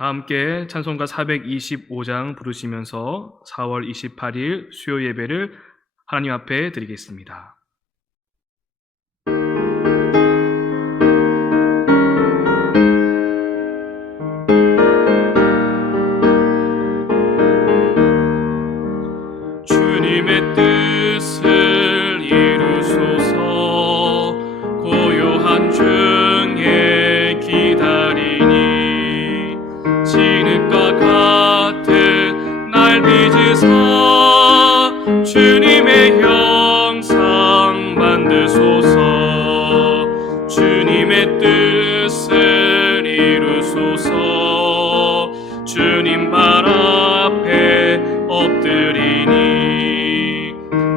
다 함께 찬송가 425장 부르시면서 4월 28일 수요 예배를 하나님 앞에 드리겠습니다. 주님의 뜻을 이루소서. 고요한 중에 기다리니 진흙과 같은 날 빚으사 주님의 형상 만드소서. 주님의 뜻을 이루소서. 주님 발 앞에 엎드리니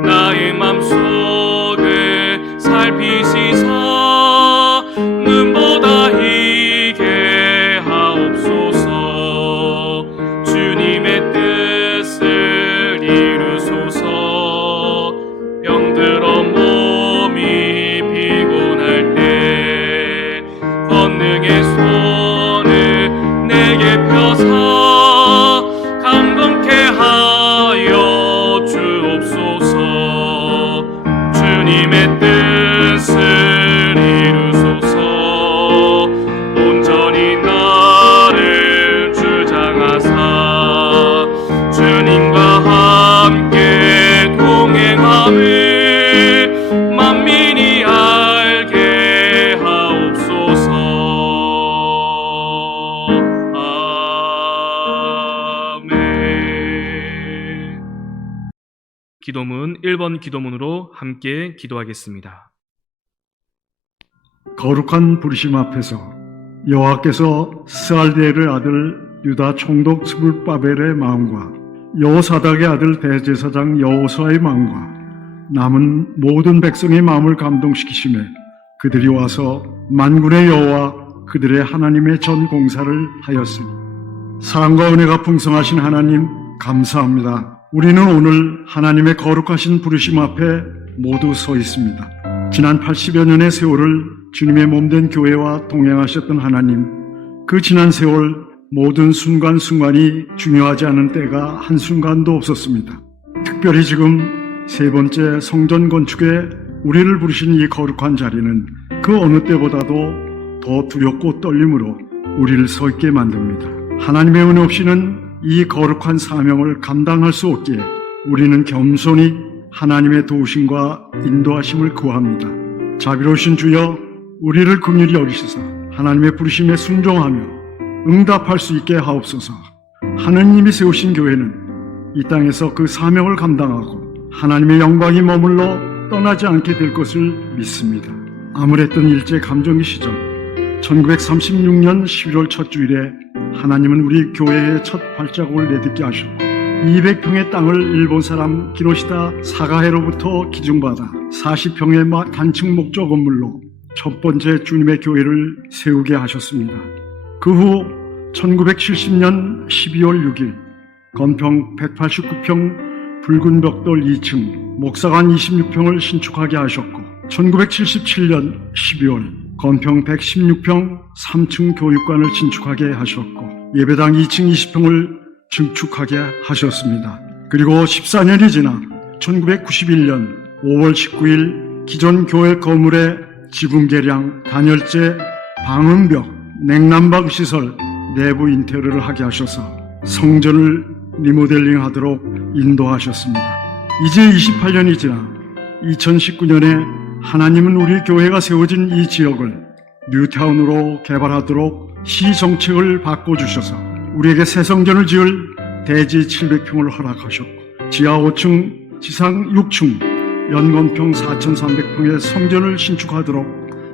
나의 맘속을 살피시사 눈보다 희게 하옵소서. 주님의 뜻을 이루소서. 병들어 몸이 피곤할 때 권능의 손을 내게 펴사 강건케 하여 주옵소서. 주님의 뜻을 이루소서. 온전히 나를 주장하사 주님과 함께 동행함을 만민이 알게 하옵소서. 아멘. 기도문 1번 기도문으로 함께 기도하겠습니다. 거룩한 부르심 앞에서 여호와께서 스알디엘의 아들 유다 총독 스불바벨의 마음과 여호사닥의 아들 대제사장 여호수아의 마음과 남은 모든 백성의 마음을 감동시키시매 그들이 와서 만군의 여호와 그들의 하나님의 전 공사를 하였으니 사랑과 은혜가 풍성하신 하나님 감사합니다. 우리는 오늘 하나님의 거룩하신 부르심 앞에 모두 서 있습니다. 지난 80여 년의 세월을 주님의 몸된 교회와 동행하셨던 하나님, 그 지난 세월 모든 순간순간이 중요하지 않은 때가 한순간도 없었습니다. 특별히 지금 세 번째 성전 건축에 우리를 부르신 이 거룩한 자리는 그 어느 때보다도 더 두렵고 떨림으로 우리를 서 있게 만듭니다. 하나님의 은혜 없이는 이 거룩한 사명을 감당할 수 없기에 우리는 겸손히 하나님의 도우심과 인도하심을 구합니다. 자비로우신 주여, 우리를 긍휼히 여기시사 하나님의 부르심에 순종하며 응답할 수 있게 하옵소서. 하느님이 세우신 교회는 이 땅에서 그 사명을 감당하고 하나님의 영광이 머물러 떠나지 않게 될 것을 믿습니다. 암울했던 일제 감정기 시절 1936년 11월 첫 주일에 하나님은 우리 교회의 첫 발자국을 내딛게 하셨고 200평의 땅을 일본 사람 기노시다 사가해로부터 기증받아 40평의 단층 목조 건물로 첫 번째 주님의 교회를 세우게 하셨습니다. 그 후 1970년 12월 6일 건평 189평 붉은 벽돌 2층 목사관 26평을 신축하게 하셨고 1977년 12월 건평 116평 3층 교육관을 신축하게 하셨고 예배당 2층 20평을 증축하게 하셨습니다. 그리고 14년이 지나 1991년 5월 19일 기존 교회 건물의 지붕 개량, 단열재, 방음벽, 냉난방 시설, 내부 인테리어를 하게 하셔서 성전을 리모델링하도록 인도하셨습니다. 이제 28년이 지나 2019년에 하나님은 우리 교회가 세워진 이 지역을 뉴타운으로 개발하도록 시정책을 바꿔주셔서 우리에게 새 성전을 지을 대지 700평을 허락하셨고 지하 5층, 지상 6층, 연건평 4,300평의 성전을 신축하도록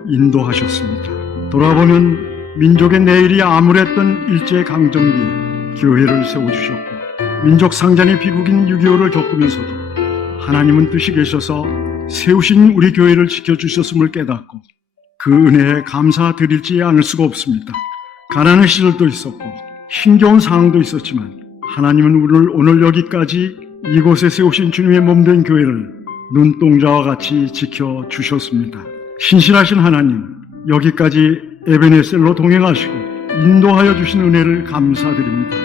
인도하셨습니다. 돌아보면 민족의 내일이 암울했던 일제강점기에 교회를 세워주셨고 민족 상잔의 비극인 6.25를 겪으면서도 하나님은 뜻이 계셔서 세우신 우리 교회를 지켜주셨음을 깨닫고 그 은혜에 감사드리지 않을 수가 없습니다. 가난한 시절도 있었고 힘겨운 상황도 있었지만 하나님은 오늘 여기까지 이곳에 세우신 주님의 몸된 교회를 눈동자와 같이 지켜주셨습니다. 신실하신 하나님, 여기까지 에베네셀로 동행하시고 인도하여 주신 은혜를 감사드립니다.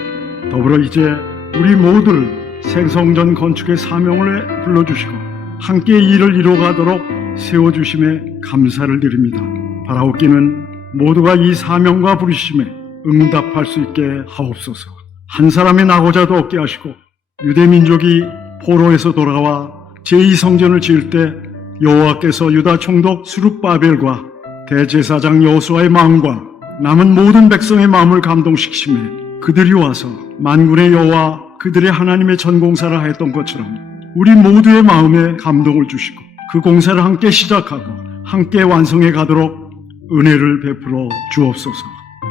더불어 이제 우리 모두를 새 성전 건축의 사명을 불러주시고 함께 일을 이루어가도록 세워주심에 감사를 드립니다. 바라옵기는 모두가 이 사명과 부르심에 응답할 수 있게 하옵소서. 한 사람의 낙오자도 없게 하시고 유대 민족이 포로에서 돌아와 제2성전을 지을 때 여호와께서 유다 총독 스룹바벨과 대제사장 여호수아의 마음과 남은 모든 백성의 마음을 감동시키심에 그들이 와서 만군의 여호와 그들의 하나님의 전공사를 하였던 것처럼 우리 모두의 마음에 감동을 주시고 그 공사를 함께 시작하고 함께 완성해 가도록 은혜를 베풀어 주옵소서.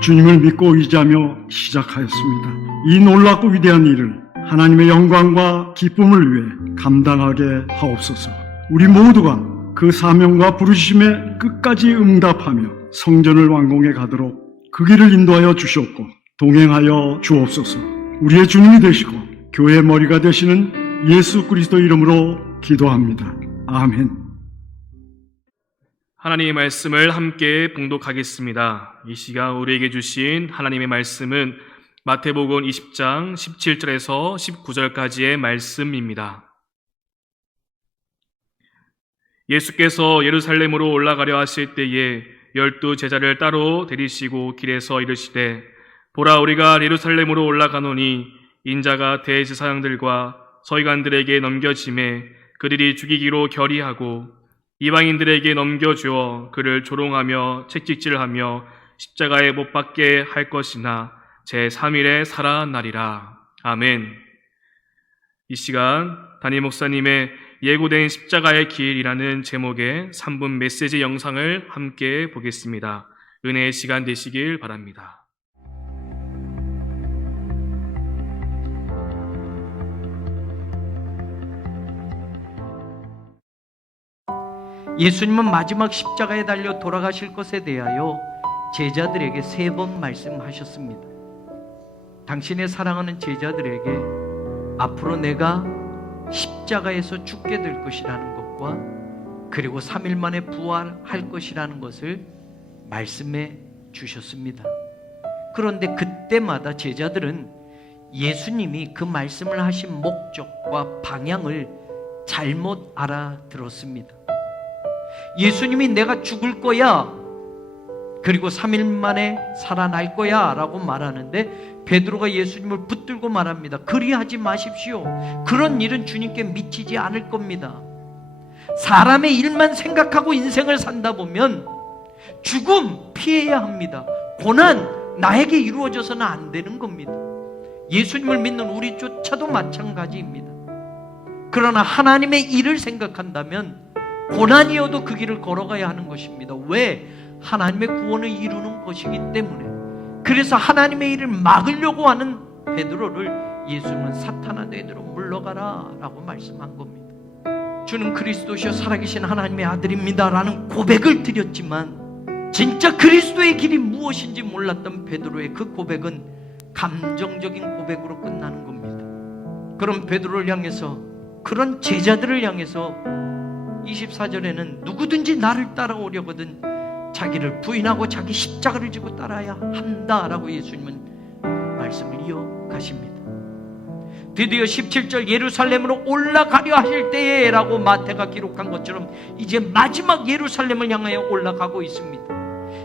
주님을 믿고 의지하며 시작하였습니다. 이 놀랍고 위대한 일을 하나님의 영광과 기쁨을 위해 감당하게 하옵소서. 우리 모두가 그 사명과 부르심에 끝까지 응답하며 성전을 완공해 가도록 그 길을 인도하여 주시옵고 동행하여 주옵소서. 우리의 주님이 되시고 교회의 머리가 되시는 예수 그리스도 이름으로 기도합니다. 아멘. 하나님의 말씀을 함께 봉독하겠습니다. 이 시간 우리에게 주신 하나님의 말씀은 마태복음 20장 17절에서 19절까지의 말씀입니다. 예수께서 예루살렘으로 올라가려 하실 때에 12 제자를 따로 데리시고 길에서 이르시되 보라 우리가 예루살렘으로 올라가노니 인자가 대제사장들과 서기관들에게 넘겨짐에 그들이 죽이기로 결의하고 이방인들에게 넘겨주어 그를 조롱하며 채찍질하며 십자가에 못 박게 할 것이나 제3일에 살아나리라. 아멘. 이 시간 담임 목사님의 예고된 십자가의 길이라는 제목의 3분 메시지 영상을 함께 보겠습니다. 은혜의 시간 되시길 바랍니다. 예수님은 마지막 십자가에 달려 돌아가실 것에 대하여 제자들에게 3번 말씀하셨습니다. 당신의 사랑하는 제자들에게 앞으로 내가 십자가에서 죽게 될 것이라는 것과 그리고 3일 만에 부활할 것이라는 것을 말씀해 주셨습니다. 그런데 그때마다 제자들은 예수님이 그 말씀을 하신 목적과 방향을 잘못 알아들었습니다. 예수님이 내가 죽을 거야 그리고 3일 만에 살아날 거야 라고 말하는데 베드로가 예수님을 붙들고 말합니다. 그리하지 마십시오. 그런 일은 주님께 미치지 않을 겁니다. 사람의 일만 생각하고 인생을 산다 보면 죽음 피해야 합니다. 고난 나에게 이루어져서는 안 되는 겁니다. 예수님을 믿는 우리조차도 마찬가지입니다. 그러나 하나님의 일을 생각한다면 고난이어도 그 길을 걸어가야 하는 것입니다. 왜? 하나님의 구원을 이루는 것이기 때문에. 그래서 하나님의 일을 막으려고 하는 베드로를 예수님은 사탄아 너희들아 물러가라 라고 말씀한 겁니다. 주는 그리스도시여 살아계신 하나님의 아들입니다 라는 고백을 드렸지만 진짜 그리스도의 길이 무엇인지 몰랐던 베드로의 그 고백은 감정적인 고백으로 끝나는 겁니다. 그런 베드로를 향해서, 그런 제자들을 향해서 24절에는 누구든지 나를 따라오려거든 자기를 부인하고 자기 십자가를 지고 따라야 한다라고 예수님은 말씀을 이어가십니다. 드디어 17절 예루살렘으로 올라가려 하실 때에 라고 마태가 기록한 것처럼 이제 마지막 예루살렘을 향하여 올라가고 있습니다.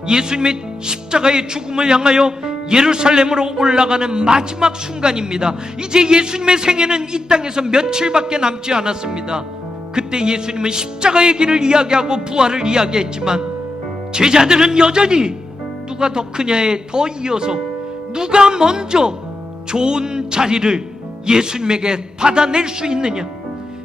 예수님의 십자가의 죽음을 향하여 예루살렘으로 올라가는 마지막 순간입니다. 이제 예수님의 생애는 이 땅에서 며칠밖에 남지 않았습니다. 그때 예수님은 십자가의 길을 이야기하고 부활을 이야기했지만 제자들은 여전히 누가 더 크냐에 더 이어서 누가 먼저 좋은 자리를 예수님에게 받아낼 수 있느냐,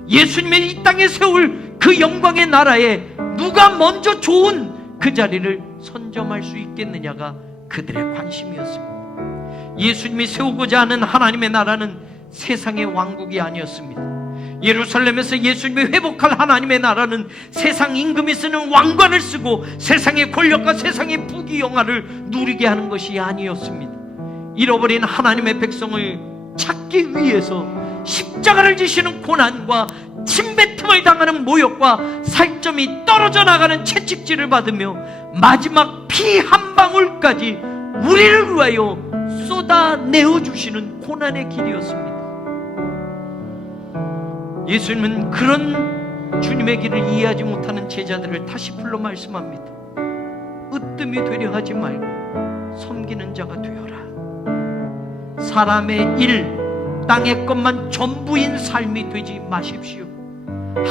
예수님의 이 땅에 세울 그 영광의 나라에 누가 먼저 좋은 그 자리를 선점할 수 있겠느냐가 그들의 관심이었습니다. 예수님이 세우고자 하는 하나님의 나라는 세상의 왕국이 아니었습니다. 예루살렘에서 예수님이 회복할 하나님의 나라는 세상 임금이 쓰는 왕관을 쓰고 세상의 권력과 세상의 부귀영화를 누리게 하는 것이 아니었습니다. 잃어버린 하나님의 백성을 찾기 위해서 십자가를 지시는 고난과 침뱉음을 당하는 모욕과 살점이 떨어져 나가는 채찍질을 받으며 마지막 피 한 방울까지 우리를 위하여 쏟아내어 주시는 고난의 길이었습니다. 예수님은 그런 주님의 길을 이해하지 못하는 제자들을 다시 불러 말씀합니다. 으뜸이 되려 하지 말고 섬기는 자가 되어라. 사람의 일, 땅의 것만 전부인 삶이 되지 마십시오.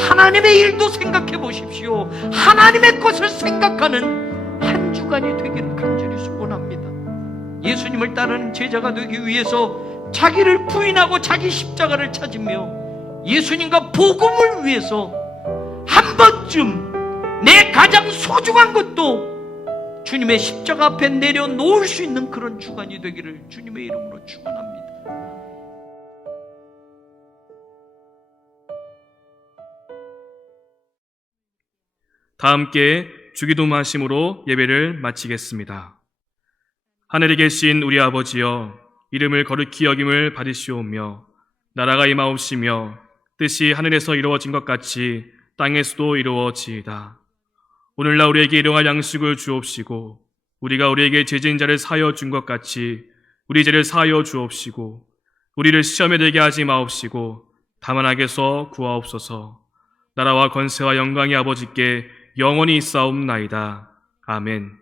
하나님의 일도 생각해 보십시오. 하나님의 것을 생각하는 한 주간이 되기를 간절히 소원합니다. 예수님을 따르는 제자가 되기 위해서 자기를 부인하고 자기 십자가를 찾으며 예수님과 복음을 위해서 한 번쯤 내 가장 소중한 것도 주님의 십자가 앞에 내려놓을 수 있는 그런 주간이 되기를 주님의 이름으로 축원합니다. 다 함께 주기도문 하심으로 예배를 마치겠습니다. 하늘에 계신 우리 아버지여, 이름을 거룩히 여김을 받으시오며 나라가 임하옵시며 뜻이 하늘에서 이루어진 것 같이 땅에서도 이루어지이다. 오늘날 우리에게 일용할 양식을 주옵시고 우리가 우리에게 죄진 자를 사하여 준 것 같이 우리 죄를 사하여 주옵시고 우리를 시험에 들게 하지 마옵시고 다만 악에서 구하옵소서. 나라와 권세와 영광이 아버지께 영원히 있사옵나이다. 아멘.